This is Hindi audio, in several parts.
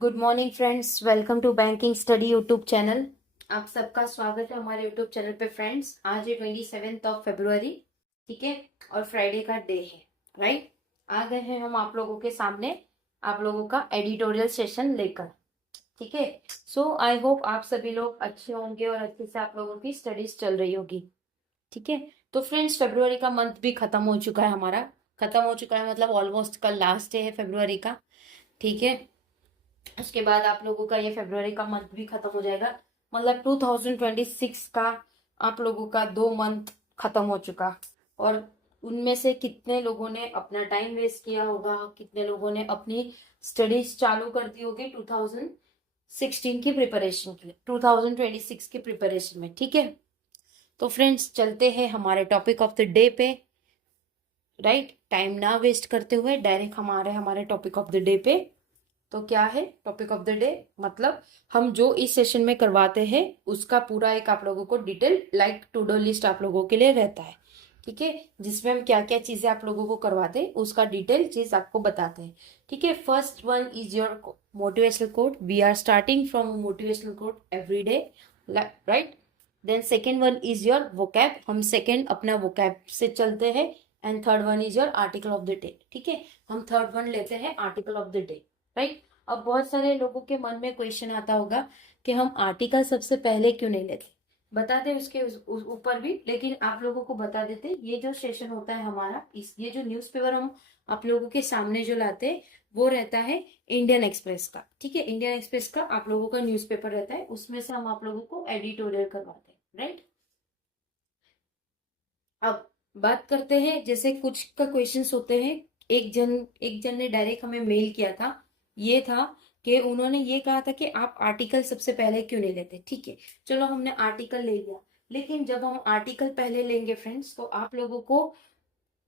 Good morning friends, welcome to banking study YouTube channel. आप सबका स्वागत है हमारे यूट्यूब चैनल पे। फ्रेंड्स, आज है 27 फरवरी, ठीक है, और फ्राइडे का डे है, राइट। आ गए हैं हम आप लोगों के सामने, आप लोगों का एडिटोरियल सेशन लेकर, ठीक है। सो आई होप आप सभी लोग अच्छे होंगे और अच्छे से आप लोगों की स्टडीज चल रही होगी, ठीक है। तो फ्रेंड्स, फरवरी का मंथ भी खत्म हो चुका है हमारा, खत्म हो चुका है मतलब ऑलमोस्ट कल लास्ट डे है फरवरी का, ठीक है। उसके बाद आप लोगों का ये फरवरी का मंथ भी खत्म हो जाएगा, मतलब 2026 का आप लोगों का 2 मंथ खत्म हो चुका। और उनमें से कितने लोगों ने अपना टाइम वेस्ट किया होगा, कितने लोगों ने अपनी स्टडीज चालू कर दी होगी 2016 की प्रिपरेशन के लिए, 2026 की प्रिपरेशन में, ठीक है। तो फ्रेंड्स, चलते हैं हमारे टॉपिक ऑफ द डे पे, राइट। टाइम ना वेस्ट करते हुए डायरेक्ट हमारे हमारे टॉपिक ऑफ द डे पे। तो क्या है टॉपिक ऑफ द डे, मतलब हम जो इस सेशन में करवाते हैं उसका पूरा एक आप लोगों को detail like to do list आप लोगों के लिए रहता है, ठीक है, जिसमें हम क्या क्या चीजें आप लोगों को करवाते हैं उसका डिटेल चीज आपको बताते हैं, ठीक है। First one is your motivational code. We are starting from motivational code every day, right. Then second one is your vocab, हम सेकेंड अपना वोकैब से चलते हैं। And third one is your article of the day, ठीक है, हम थर्ड वन लेते हैं article of the day, right. अब बहुत सारे लोगों के मन में क्वेश्चन आता होगा कि हम आर्टिकल सबसे पहले क्यों नहीं लेते, बताते उसके ऊपर भी, लेकिन आप लोगों को बता देते ये जो सेशन होता है हमारा, इस ये जो न्यूज़पेपर हम आप लोगों के सामने जो लाते हैं वो रहता है इंडियन एक्सप्रेस का, ठीक है। इंडियन एक्सप्रेस का आप लोगों का न्यूज़पेपर रहता है, उसमें से हम आप लोगों को एडिटोरियल करवाते हैं, राइट। अब बात करते हैं, जैसे कुछ का क्वेश्चंस होते हैं। एक जन ने डायरेक्ट हमें मेल किया था, ये था कि उन्होंने ये कहा था कि आप आर्टिकल सबसे पहले क्यों नहीं लेते, ठीक है। चलो, हमने आर्टिकल ले लिया, लेकिन जब हम आर्टिकल पहले लेंगे फ्रेंड्स, तो आप लोगों को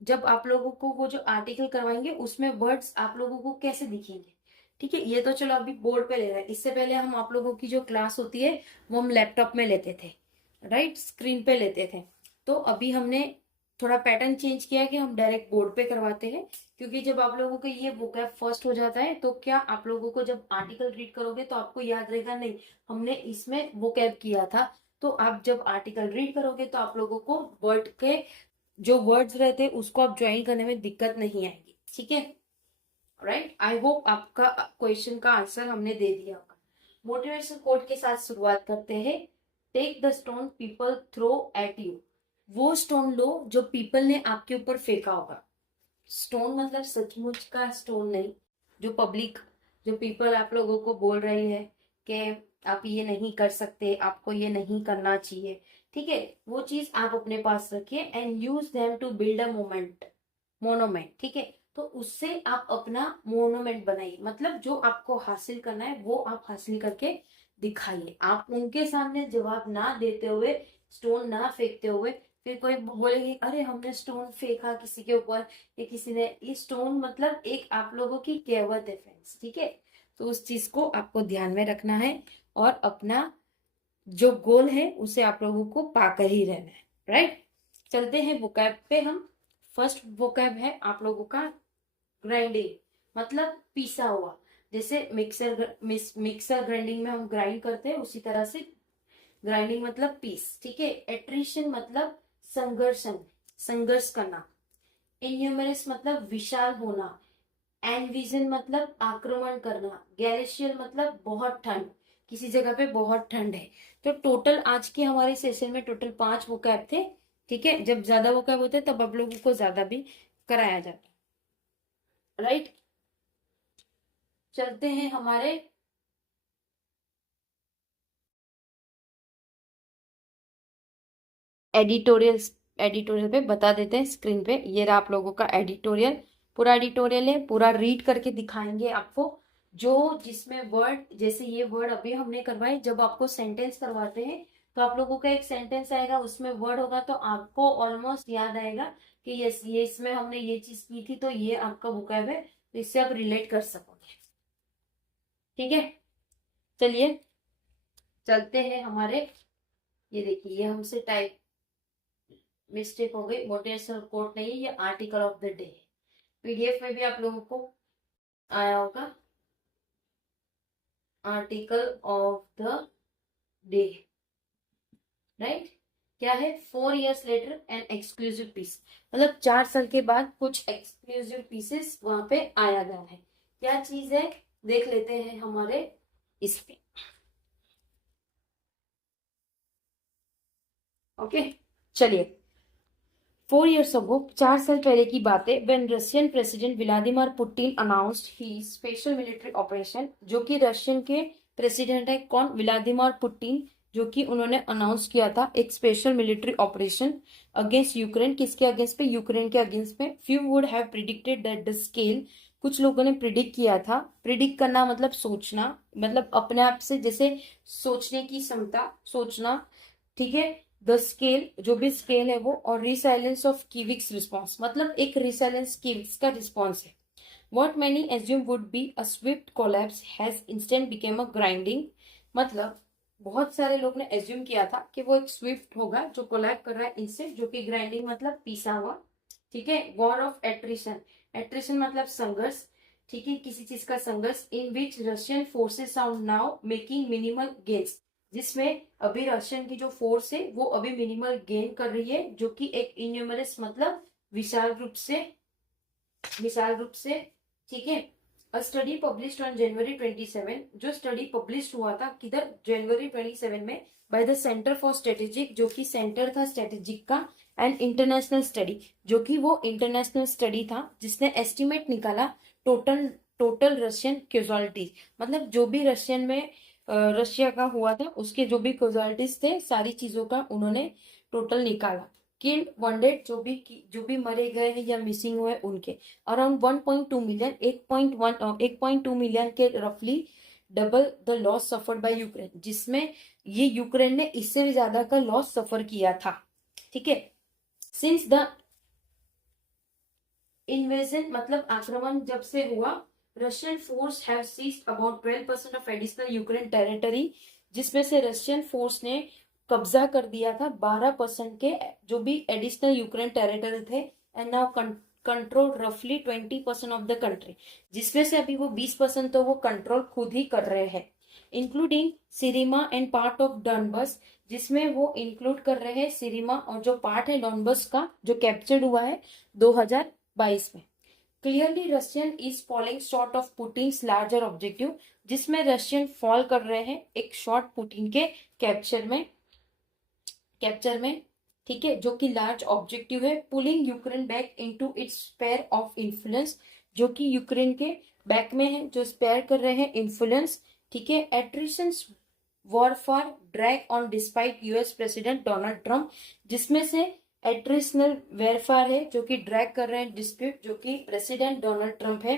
जब आप लोगों को वो जो आर्टिकल करवाएंगे उसमें वर्ड्स आप लोगों को कैसे दिखेंगे, ठीक है। ये तो चलो अभी बोर्ड पे ले रहे हैं, इससे पहले हम आप लोगों की जो क्लास होती है वो हम लैपटॉप में लेते थे, राइट, स्क्रीन पे लेते थे। तो अभी हमने थोड़ा पैटर्न चेंज किया कि हम डायरेक्ट बोर्ड पे करवाते हैं, क्योंकि जब आप लोगों को ये वोकैब फर्स्ट हो जाता है तो क्या आप लोगों को जब आर्टिकल रीड करोगे तो आपको याद रहेगा, नहीं हमने इसमें वोकैब किया था। तो आप जब आर्टिकल रीड करोगे तो आप लोगों को वर्ड के जो वर्ड्स रहते हैं उसको आप ज्वाइन करने में दिक्कत नहीं आएगी, ठीक है, राइट। आई होप आपका क्वेश्चन का आंसर हमने दे दिया होगा। मोटिवेशन कोट के साथ शुरुआत करते हैं। Take the stone people throw at you, वो स्टोन लो जो पीपल ने आपके ऊपर फेंका होगा। स्टोन मतलब सचमुच का स्टोन नहीं, जो पब्लिक, जो पीपल आप लोगों को बोल रही है कि आप ये नहीं कर सकते, आपको ये नहीं करना चाहिए, ठीक है, वो चीज आप अपने पास रखिए and use them to build a monument, ठीक है। तो उससे आप अपना मोनोमेंट बनाइए, मतलब जो आपको हासिल करना है वो आप हासिल करके दिखाइए। आप उनके सामने जवाब ना देते हुए, स्टोन ना फेंकते हुए, फिर कोई बोलेगी अरे हमने स्टोन फेंका किसी के ऊपर, या किसी ने, ये स्टोन मतलब एक आप लोगों की कहावत है फ्रेंड्स, ठीक है। तो उस चीज को आपको ध्यान में रखना है और अपना जो गोल है उसे आप लोगों को पाकर ही रहना है, राइट। चलते हैं वोकैब पे हम। फर्स्ट वोकैब है आप लोगों का ग्राइंडिंग, मतलब पीसा हुआ। जैसे मिक्सर ग्राइंडिंग में हम ग्राइंड करते हैं, उसी तरह से ग्राइंडिंग मतलब पीस, ठीक है। एट्रिशन मतलब संघर्ष करना। इन्यूमरस मतलब विशाल होना। एनविजन मतलब आक्रमण करना। ग्लेशियर मतलब बहुत ठंड, किसी जगह पे बहुत ठंड है। तो टोटल आज के हमारे सेशन में टोटल 5 वोकैब थे, ठीक है। जब ज्यादा वोकैब होते तब आप लोगों को ज्यादा भी कराया जाता, राइट। चलते हैं हमारे एडिटोरियल एडिटोरियल पे, बता देते हैं स्क्रीन पे, ये रहा आप लोगों का एडिटोरियल। पूरा एडिटोरियल है, पूरा रीड करके दिखाएंगे आपको, जो जिसमें वर्ड, जैसे ये वर्ड अभी हमने करवाए, जब आपको सेंटेंस करवाते हैं तो आप लोगों का एक सेंटेंस आएगा, उसमें वर्ड होगा, तो आपको ऑलमोस्ट याद आएगा कि यस ये इसमें हमने ये चीज की थी, तो ये आपका वोकैब है, तो इससे आप रिलेट कर सकोगे, ठीक है। चलिए चलते हैं हमारे, ये देखिए ये हमसे टाइप मिस्टेक हो गई, मोटिवेशनल कोट नहीं है, ये article of the day. PDF में भी आप लोगों को आया होगा, article of the day, right. क्या है? 4 years later an exclusive piece, मतलब 4 साल के बाद कुछ एक्सक्लूसिव पीसेस वहां पे आया गया है। क्या चीज है? देख लेते हैं हमारे इसमें। ओके, चलिए। 4 years ago, 4 साल पहले की बात है, when Russian president Vladimir Putin announced he special military operation, जो कि रशियन के प्रेसिडेंट है कौन? व्लादिमीर पुतिन, जो कि उन्होंने अनाउंस किया था एक special military operation against Ukraine. किसके अगेंस्ट पे? यूक्रेन के अगेंस्ट पे। Few would have predicted that the scale, कुछ लोगों ने प्रिडिक्ट किया था। प्रिडिक्ट करना मतलब सोचना, मतलब अपने आप से जैसे सोचने की क्षमता, सोचना, ठीक है। द स्केल, जो भी स्केल है वो, और रिसाइलेंस ऑफ कीविक्स रिस्पॉन्स, मतलब एक रिसाइलेंस कीविक्स का रिस्पॉन्स है। What many assume would be a Swift collapse has instant became a grinding, मतलब बहुत सारे लोग ने एज्यूम किया था कि वो एक स्विफ्ट होगा जो कोलैप कर रहा है इंस्टेंट, जो कि ग्राइंडिंग मतलब पीसा हुआ, ठीक है। वॉर ऑफ एट्रिशन, एट्रिशन मतलब संघर्ष, ठीक है, किसी चीज का संघर्ष। In which Russian forces are now making minimal gains, जिसमें अभी रशियन की जो फोर्स है वो अभी मिनिमल गेन कर रही है, जो कि एक इन्यूमरस मतलब विशाल रूप से, विशाल रूप से, ठीक है। अ स्टडी पब्लिश्ड ऑन जनवरी 27, जो स्टडी पब्लिश हुआ था किधर? जनवरी 27 में, by the centre for strategic, जो कि सेंटर था स्ट्रेटेजिक का, एंड इंटरनेशनल स्टडी, जो कि वो इंटरनेशनल स्टडी था, जिसने एस्टिमेट निकाला टोटल टोटल रशियन कैजुअलिटीज, मतलब जो भी रशियन में रशिया का हुआ था उसके जो भी कैजुअलिटीज थे, सारी चीजों का उन्होंने टोटल निकाला। किल्ड वनडेड, जो भी मरे गए हैं या मिसिंग हुए उनके, अराउंड 1.2 मिलियन, 1.2 मिलियन के रफली, double the loss suffered by Ukraine, जिसमें ये यूक्रेन ने इससे भी ज्यादा का लॉस सफर किया था, ठीक है। सिंस द इन्वेजन, मतलब आक्रमण जब से हुआ, Russian force have seized about 12% of additional Ukraine territory, जिसमें से रशियन फोर्स ने कब्जा कर दिया था 12% के जो भी एडिशनल यूक्रेन टेरिटरी थे, एंड नाउ कंट्रोल रफली 20% ऑफ द कंट्री, जिसमें से अभी वो 20% तो वो कंट्रोल खुद ही कर रहे हैं, इंक्लूडिंग सिरिमा एंड पार्ट ऑफ डॉनबस, जिसमें वो इंक्लूड कर रहे हैं सिरिमा और जो पार्ट है डॉनबस का जो कैप्चर्ड हुआ है 2022 में। Clearly Russian is falling short of Putin larger objective, जिसमें रशियन फॉल कर रहे हैं एक शॉर्ट पुटिन के कैप्चर में, ठीक है, जो कि लार्ज ऑब्जेक्टिव है। Pulling Ukraine back into its sphere of influence, जो कि यूक्रेन के बैक में है, जो स्पेयर कर रहे हैं इन्फ्लुएंस, ठीक है। Attrition warfare drag on despite US president Donald Trump, जिसमें से एट्रिशनल वेरफेयर है जो कि ड्रैग कर रहे हैं डिस्प्यूट, जो कि प्रेसिडेंट डोनाल्ड ट्रंप है।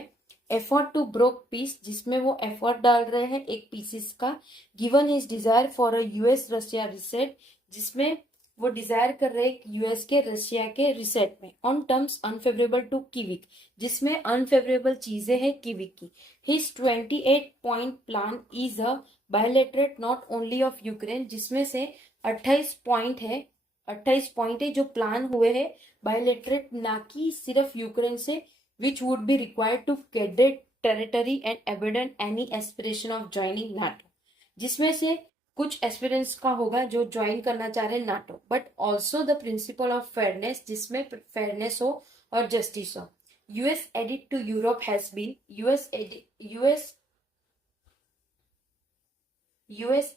एफर्ट टू ब्रोक पीस, जिसमें वो एफर्ट डाल रहे हैं एक पीसेस का। Given his desire for a US Russia reset, जिसमें वो डिजायर कर रहे हैं यूएस के रशिया के रिसेट में, on terms unfavourable to Kyiv, जिसमें अनफेवरेबल चीजें हैं कीविक की। His 28 point plan is a bilateral not only of Ukraine, जिसमें से 28 पॉइंट है जो प्लान हुए हैं बायोलेटरेट, ना कि सिर्फ यूक्रेन से, which would be required to get the territory and abandon any aspiration of joining NATO, जिसमें से कुछ एस्पिरेंट्स का होगा जो ज्वाइन करना चाह रहे हैं NATO, but also the principle of fairness, जिसमें फेयरनेस हो और जस्टिस हो। US edit to Europe has been US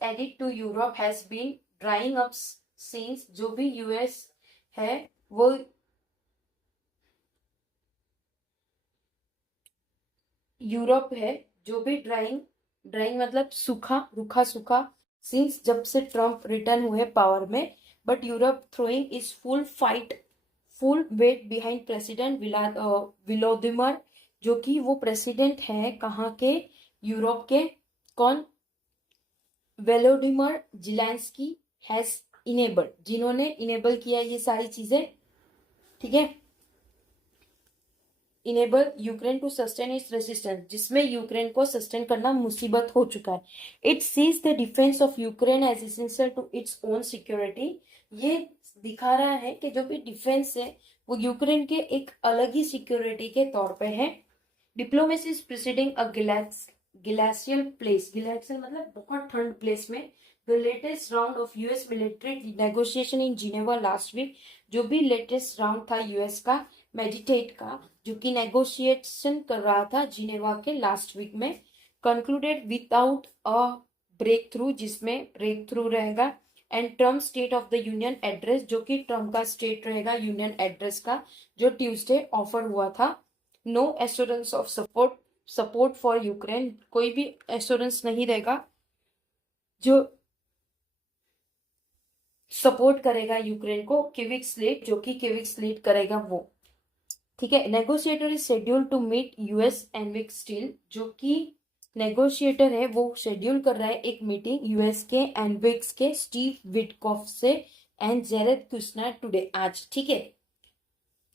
edit to Europe has been drawing up scenes, जो भी यूएस है वो यूरोप है, जो भी ड्राइंग ड्राइंग मतलब सूखा, रूखा सूखा, सिंस जब से ट्रम्प रिटर्न हुए पावर में, but Europe throwing is full weight behind president Volodymyr, जो कि वो प्रेसिडेंट है कहाँ के? यूरोप के। कौन? वेलोडिमिर जिलेंस्की हैज इनेबल्ड, जिन्होंने इनेबल किया ये सारी चीजें, ठीक है। Enable Ukraine to sustain its resistance, जिसमें यूक्रेन को सस्टेन करना मुसीबत हो चुका है। It sees the defence of Ukraine as essential to its own security, ये दिखा रहा है कि जो भी डिफेंस है वो यूक्रेन के एक अलग ही सिक्योरिटी के तौर पे है। Diplomacy is proceeding a glacial place, glacial मतलब बहुत ठंड प्लेस में, the latest round of US military negotiation in Geneva last week, जो भी लेटेस्ट राउंड था यूएस का मेडिटेट का, जो कि नेगोशिएशन कर रहा था जिनेवा के लास्ट वीक में, concluded without a breakthrough, जिसमें ब्रेक थ्रू रहेगा, and Trump State of the Union address, जो कि ट्रम्प का स्टेट रहेगा यूनियन एड्रेस का, जो ट्यूसडे ऑफर हुआ था। No assurance of support for Ukraine, कोई भी एश्योरेंस नहीं रहेगा जो सपोर्ट करेगा यूक्रेन को, किविक स्लेट, जो कि किविक स्लेट करेगा वो, ठीक है। Negotiator is schedule to meet US envoy steel, जो कि नेगोशिएटर है वो शेड्यूल कर रहा है एक मीटिंग यूएस के एनविक्स के स्टीव विटकॉफ से एंड जेरेड कुशनर टुडे, आज, ठीक है।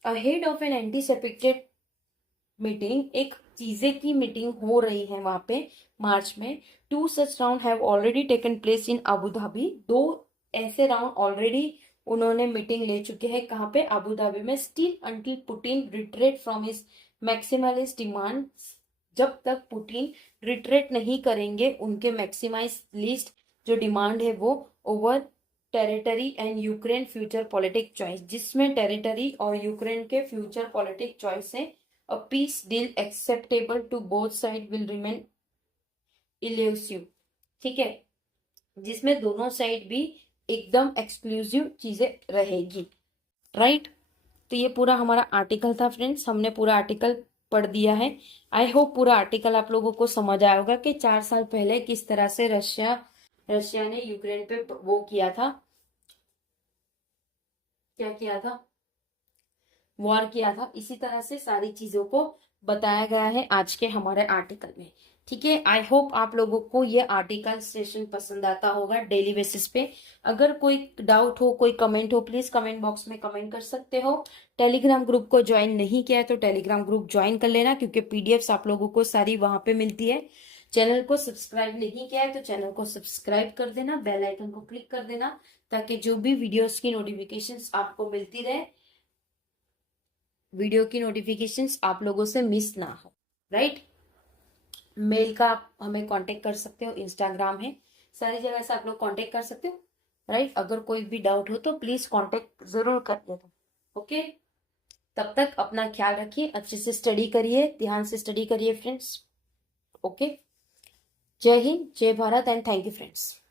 Ahead of an anticipated meeting, एक चीजें की मीटिंग हो रही है वहां पे मार्च में। 2 such round have already taken place in Abu Dhabi, 2 ऐसे राउंड ऑलरेडी उन्होंने मीटिंग ले चुके हैं, कहाँ पे, अबू धाबी में। Still until Putin retreat from his maximalist demand, जब तक पुतिन रिट्रेट नहीं करेंगे उनके मैक्सिमाइज लिस्ट जो डिमांड है वो, over territory and Ukraine future politic choice, जिसमें टेरिटरी और यूक्रेन के फ्यूचर पॉलिटिक चॉइस है। A peace deal acceptable to both sides will remain elusive, ठीक है, जिसमें दोनों साइड भी एकदम एक्सक्लूसिव चीजें रहेगी, राइट। तो ये पूरा हमारा आर्टिकल था फ्रेंड्स, हमने पूरा आर्टिकल पढ़ दिया है। आई होप पूरा आर्टिकल आप लोगों को समझ आया होगा कि 4 साल पहले किस तरह से रशिया ने यूक्रेन पे वो किया था, क्या किया था, वॉर किया था। इसी तरह से सारी चीजों को बताया गया है आज के हमारे आर्टिकल में, ठीक है। आई होप आप लोगों को ये आर्टिकल सेशन पसंद आता होगा डेली बेसिस पे। अगर कोई डाउट हो, कोई कमेंट हो, प्लीज कमेंट बॉक्स में कमेंट कर सकते हो। टेलीग्राम ग्रुप को ज्वाइन नहीं किया है तो टेलीग्राम ग्रुप ज्वाइन कर लेना, क्योंकि पीडीएफ्स आप लोगों को सारी वहां पे मिलती है। चैनल को सब्सक्राइब नहीं किया है तो चैनल को सब्सक्राइब कर देना, बेल आइकन को क्लिक कर देना, ताकि जो भी वीडियोस की नोटिफिकेशंस आपको मिलती रहे, वीडियो की नोटिफिकेशंस आप लोगों से मिस ना हो, राइट। मेल का आप हमें कांटेक्ट कर सकते हो, इंस्टाग्राम है, सारी जगह से आप लोग कांटेक्ट कर सकते हो, राइट। अगर कोई भी डाउट हो तो प्लीज कांटेक्ट जरूर कर देना, ओके। तब तक अपना ख्याल रखिए, अच्छे से स्टडी करिए, ध्यान से स्टडी करिए फ्रेंड्स, ओके। जय हिंद, जय Bharat and thank you friends.